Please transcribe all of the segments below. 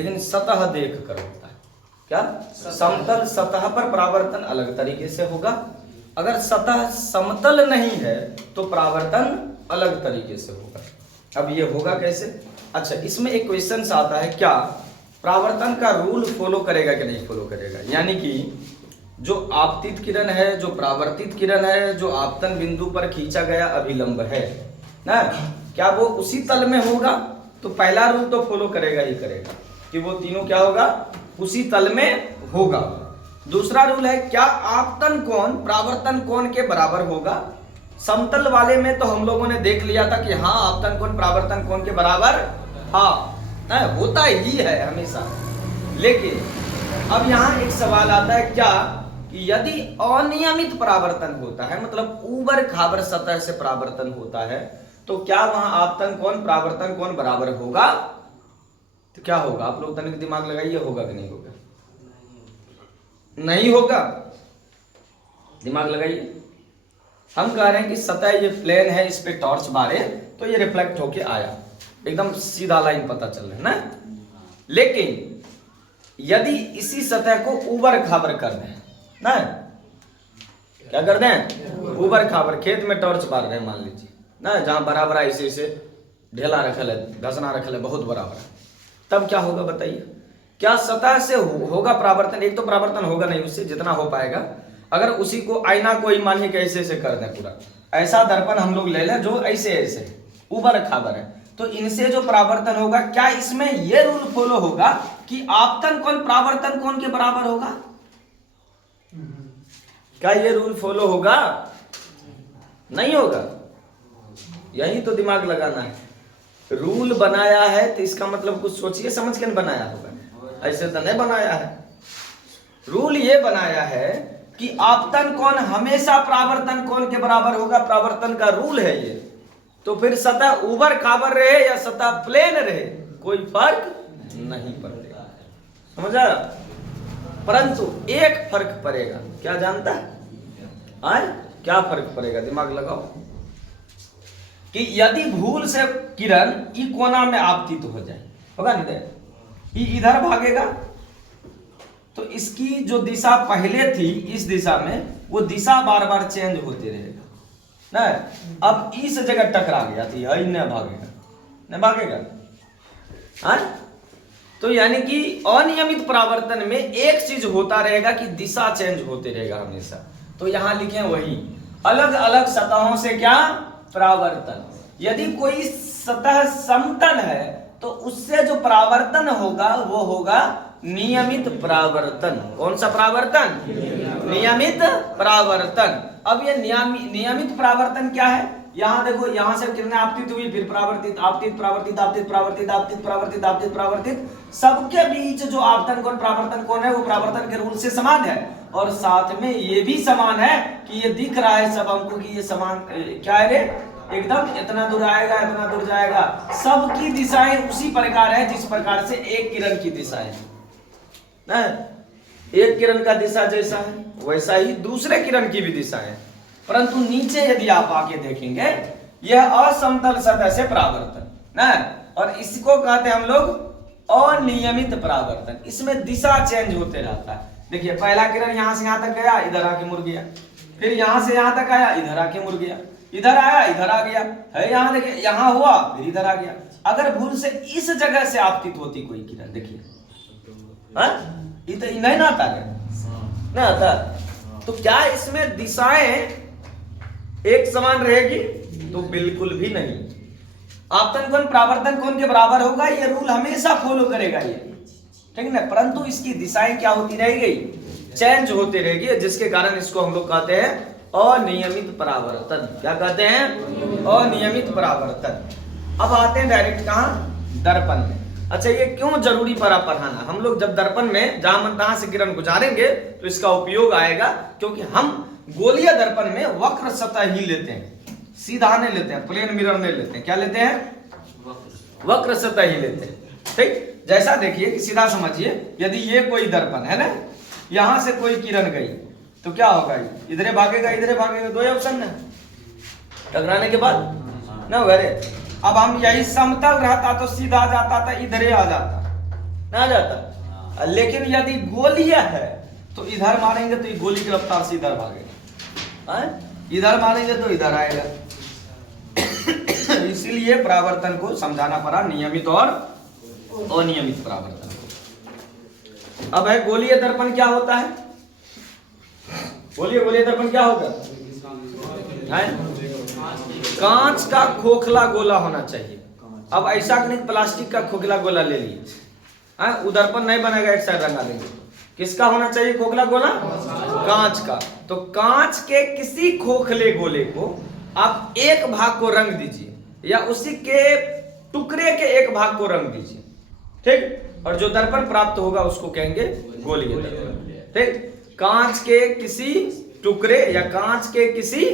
लेकिन सतह देख कर होता है। क्या? समतल सतह पर परावर्तन अलग तरीके से होगा, अगर सतह समतल नहीं है तो परावर्तन अलग तरीके से होगा। अब ये होगा कैसे? अच्छा, इसमें एक क्वेश्चन आता है, क्या परावर्तन का रूल फॉलो करेगा कि नहीं फॉलो करेगा? यानी कि जो आपतित किरण है, जो परावर्तित किरण है, जो आपतन बिंदु पर खींचा गया अभिलंब है ना, क्या वो उसी तल में होगा? तो पहला रूल तो फॉलो करेगा ही करेगा कि वो तीनों क्या होगा, उसी तल में होगा। दूसरा रूल है, क्या आपतन कोण परावर्तन कोण के बराबर होगा? समतल वाले में तो हम लोगों ने देख लिया था कि हाँ, आपतन कोण परावर्तन कोण के बराबर हाँ होता ही है हमेशा। लेकिन अब यहाँ एक सवाल आता है, क्या कि यदि अनियमित परावर्तन होता है, मतलब ऊबर खाबर सतह से परावर्तन होता है, तो क्या वहां आपतन कोण परावर्तन कोण बराबर होगा? तो क्या होगा? आप लोग तनिक दिमाग लगाइए, होगा कि नहीं होगा? नहीं होगा, दिमाग लगाइए। हम कह रहे हैं कि सतह ये प्लेन है, इस पे टॉर्च मारे तो ये रिफ्लेक्ट होके आया, एकदम सीधा लाइन पता चल रहा है ना। लेकिन यदि इसी सतह को ऊबर खाबर कर दें ना, क्या कर दें? ऊबर खाबर, खेत में टॉर्च मार रहे हैं मान लीजिए ना, जहां बराबर ऐसे ऐसे ढेला रखल है, घसना रखल है, बहुत बराबर है, तब क्या होगा बताइए? क्या सतह से होगा परावर्तन? एक तो परावर्तन होगा नहीं उससे, जितना हो पाएगा। अगर उसी को आईना को ही मानिए कि ऐसे ऐसे कर दें, पूरा ऐसा दर्पण हम लोग ले लें जो ऐसे ऐसे ऊबर खाबर है, तो इनसे जो परावर्तन होगा, क्या इसमें यह रूल फॉलो होगा कि आपतन कोण परावर्तन कोण के बराबर होगा? क्या ये रूल फॉलो होगा? नहीं होगा। यही तो दिमाग लगाना है। रूल बनाया है तो इसका मतलब कुछ सोचिए समझ के बनाया होगा, ऐसे तो नहीं बनाया है। रूल ये बनाया है कि आपतन कोण हमेशा परावर्तन कोण के बराबर होगा, परावर्तन का रूल है ये। तो फिर सतह ऊबर खाबर रहे या सतह प्लेन रहे, कोई फर्क नहीं पड़ेगा, समझा? परंतु एक फर्क पड़ेगा, क्या जानता है? क्या फर्क पड़ेगा? दिमाग लगाओ कि यदि भूल से किरण ई कोना में आपतित हो जाए, होगा नहीं, इधर भागेगा तो इसकी जो दिशा पहले थी इस दिशा में, वो दिशा बार बार चेंज होते रहेगा ना। अब इस जगह टकरा गया थी, न भागेगा, न भागेगा। तो यानी कि अनियमित परावर्तन में एक चीज होता रहेगा कि दिशा चेंज होते रहेगा हमेशा। तो यहां लिखे वही, अलग अलग सतहों से क्या परावर्तन। यदि कोई सतह समतल है तो उससे जो परावर्तन होगा वो होगा नियमित परावर्तन। कौन सा परावर्तन? नियमित परावर्तन। अब ये नियमित परावर्तन क्या है? यहां देखो, यहां से किरणें आपतित हुई, फिर परावर्तित, आपतित, परावर्तित, आपतित, परावर्तित, आपतित, परावर्तित, आपतित, परावर्तित, सबके बीच जो आपतन कोण परावर्तन कोण है वो परावर्तन के रूल से समान है। और साथ में ये भी समान है कि ये दिख रहा है सब हमको कि ये समान क्या है रे, एकदम इतना दूर आएगा, इतना दूर जाएगा, सबकी दिशाएं उसी प्रकार है जिस प्रकार से एक किरण की दिशा है ना। एक किरण का दिशा जैसा है वैसा ही दूसरे किरण की भी दिशा है। परंतु नीचे यदि आप आके देखेंगे, यह असमतल सतह से परावर्तन ना, और इसको कहते हैं हम लोग अनियमित परावर्तन। इसमें दिशा चेंज होते रहता है। देखिए, पहला किरण यहां से यहां तक गया, इधर आके मुड़ गया, फिर यहां से यहां तक आया, इधर आके मुड़ गया, इधर आया, इधर आ गया है, यहां देखिए, यहां हुआ, फिर इधर आ गया। अगर भूल से इस जगह से आपतित होती कोई किरण, देखिए नहीं ना आता है, ना आता, तो क्या इसमें दिशाएं एक समान रहेगी? तो बिल्कुल भी नहीं। आपतन कोण परावर्तन कोण के बराबर होगा, ये रूल हमेशा फॉलो करेगा ये, ठीक है ना। परंतु इसकी दिशाएं क्या होती रहेगी? चेंज होती रहेगी, जिसके कारण इसको हम लोग कहते हैं अनियमित परावर्तन। क्या कहते हैं? अनियमित परावर्तन। अब आते हैं डायरेक्ट कहां? दर्पण में। अच्छा, ये क्यों जरूरी पड़ा पढ़ाना? हम लोग जब दर्पण में जहां मन तहां से किरण गुजारेंगे तो इसका उपयोग आएगा, क्योंकि हम गोलीय दर्पण में वक्र सतह ही लेते हैं, सीधा नहीं लेते हैं, प्लेन मिरर नहीं लेते हैं। क्या लेते हैं? वक्र सतह ही लेते हैं, ठीक। जैसा देखिए कि सीधा समझिए, यदि ये कोई दर्पण है ना, यहां से कोई किरण गई तो क्या होगा? इधरे भागेगा, इधरे भागेगा, दो ऑप्शन है टकराने के बाद ना। अरे अब हम यही समतल रहता तो सीधा जाता था, इधरे आ जाता ना जाता। लेकिन यदि गोलीय है तो इधर मारेंगे तो ये गोली की रफ्तार से इधर भागेगा, इधर मारेंगे तो इधर आएगा। इसीलिए परावर्तन को समझाना पड़ा, नियमित और अनियमित परावर्तन। अब है गोलीय दर्पण क्या होता है? बोलिए गोलीय दर्पण क्या होगा? कांच का खोखला गोला होना चाहिए। अब ऐसा नहीं प्लास्टिक का खोखला गोला ले लिए, वो दर्पण नहीं बनेगा, एक साइड रंगा देंगे। किसका होना चाहिए खोखला गोला? कांच का। तो कांच के किसी खोखले गोले को आप एक भाग को रंग दीजिए या उसी के टुकड़े के एक भाग को रंग दीजिए, ठीक, और जो दर्पण प्राप्त होगा उसको कहेंगे गोलीय दर्पण, ठीक। कांच के किसी टुकड़े या कांच के किसी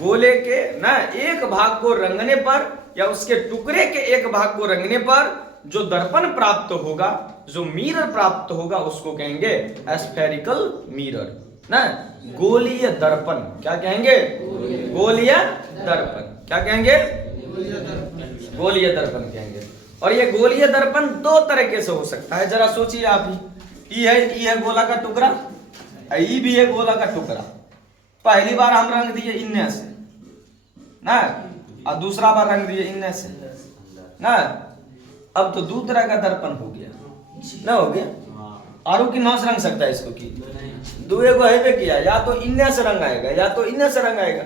गोले के ना एक भाग को रंगने पर या उसके टुकड़े के एक भाग को रंगने पर जो दर्पण प्राप्त होगा, जो मिरर प्राप्त होगा, उसको कहेंगे एस्फेरिकल मिरर, ना गोलीय दर्पण। क्या कहेंगे? गोलीय दर्पण। क्या कहेंगे? गोलीय दर्पण कहेंगे। और ये गोलीय दर्पण दो तरीके से हो सकता है, जरा सोचिए आप ही। ई है गोला का टुकड़ा, ई भी है गोला का टुकड़ा। पहली बार हम रंग दिए इन्ने से ना, और दूसरा बार रंग दिए इन्ने से ना, अब तो दो तरह का दर्पण हो गया ना, हो गया। आरू की नौ से रंग सकता है इसको की दुए को है किया, या तो इन्ने से रंग आएगा या तो इन्ने से रंग आएगा।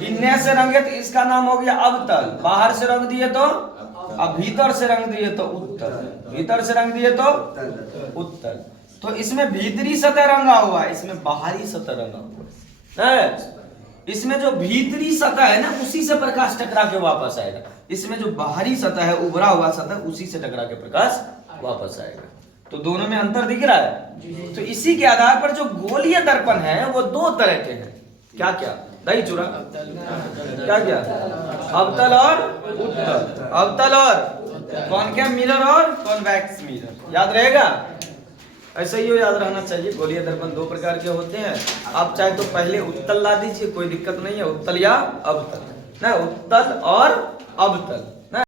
इन्ने से रंगे तो इसका नाम हो गया अवतल, बाहर से रंग दिए तो, अब भीतर से रंग दिए तो उत्तल, भीतर से रंग दिए तो उत्तल। तो इसमें भीतरी सतह रंगा हुआ है, इसमें बाहरी सतह रंगा हुआ है। इसमें जो भीतरी सतह है ना उसी से प्रकाश टकरा के वापस आएगा, इसमें जो बाहरी सतह है उभरा हुआ सतह उसी से टकरा के प्रकाश वापस आएगा। तो दोनों में अंतर दिख रहा है। तो इसी के आधार पर जो गोलीय दर्पण है वो दो तरह के हैं। क्या क्या? दही चूरा, क्या क्या? अवतल और उत्तल। अवतल और कॉनकेव मिरर और कॉन्वेक्स मिरर, याद रहेगा? ऐसा ही हो, याद रहना चाहिए। गोलीय दर्पण दो प्रकार के होते हैं। आप चाहे तो पहले उत्तल ला दीजिए, कोई दिक्कत नहीं है, उत्तल या अवतल ना, उत्तल और अवतल।